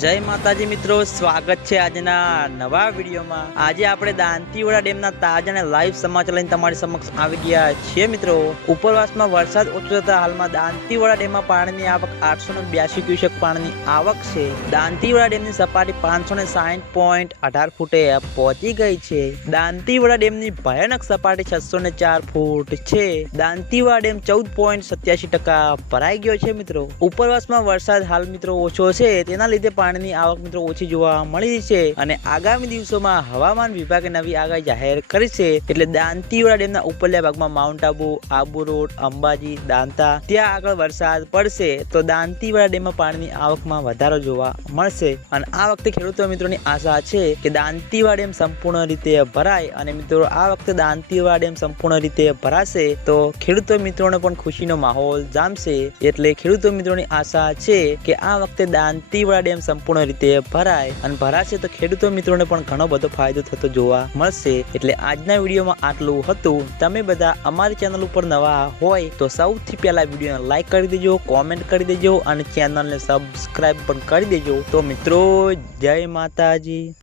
જય માતાજી મિત્રો, સ્વાગત છે આજના નવા વિડીયોમાં. આજે આપણે દાંતીવાડા ડેમના તાજા અને લાઈવ સમાચાર લઈને તમારી સમક્ષ આવી ગયા છીએ મિત્રો. ઉપરવાસમાં વરસાદ ઓછો થતા હાલમાં દાંતીવાડા ડેમમાં પાણીની આવક આઠસો ને બ્યાસી ક્યુસેક પાણીની આવક છે. દાંતીવાડા ડેમની સપાટી પાંચસો ને સાઠ પોઈન્ટ અઢાર ફૂટે પહોંચી ગઈ છે. દાંતીવાડા ડેમની ભયાનક સપાટી છસો ને ચાર ફૂટ છે. દાંતીવાડા ડેમ ચૌદ પોઈન્ટ સત્યાસી ટકા ભરાઈ ગયો છે મિત્રો. ઉપરવાસમાં વરસાદ હાલ મિત્રો ઓછો છે. તેના લીધે પાણીની આવક મિત્રો ઓછી જોવા મળી છે અને આગામી દિવસોમાં હવામાન વિભાગે નવી આગાહી જાહેર કરી છે એટલે દાંતીવાડા ડેમના ઉપરલા ભાગમાં માઉન્ટ આબુ આબુ રોડ, અંબાજી, દાંતા, ત્યાં આગળ વરસાદ પડશે તો દાંતીવાડા ડેમમાં પાણીની આવકમાં વધારો જોવા મળશે. અને આ વખતે ખેડૂતો મિત્રોની આશા છે કે દાંતીવાડા ડેમ સંપૂર્ણ રીતે ભરાય અને મિત્રો આ વખતે દાંતીવાડા ડેમ સંપૂર્ણ રીતે ભરાશે તો ખેડૂતો મિત્રોને પણ ખુશીનો માહોલ જામશે. એટલે ખેડૂતો મિત્રોની આશા છે કે આ વખતે દાંતીવાડા ડેમ સંપૂર્ણ રીતે ભરાય અને ભરાશે તો ખેડૂતો મિત્રોને પણ ઘણો બધો ફાયદો થતો જોવા મળશે. એટલે આજના વિડીયોમાં આટલું હતું. તમે બધા અમારી ચેનલ ઉપર નવા હોય તો સૌથી પહેલા વિડીયોને લાઈક કરી દેજો, કોમેન્ટ કરી દેજો અને ચેનલને સબસ્ક્રાઈબ પણ કરી દેજો. તો મિત્રો, જય માતાજી.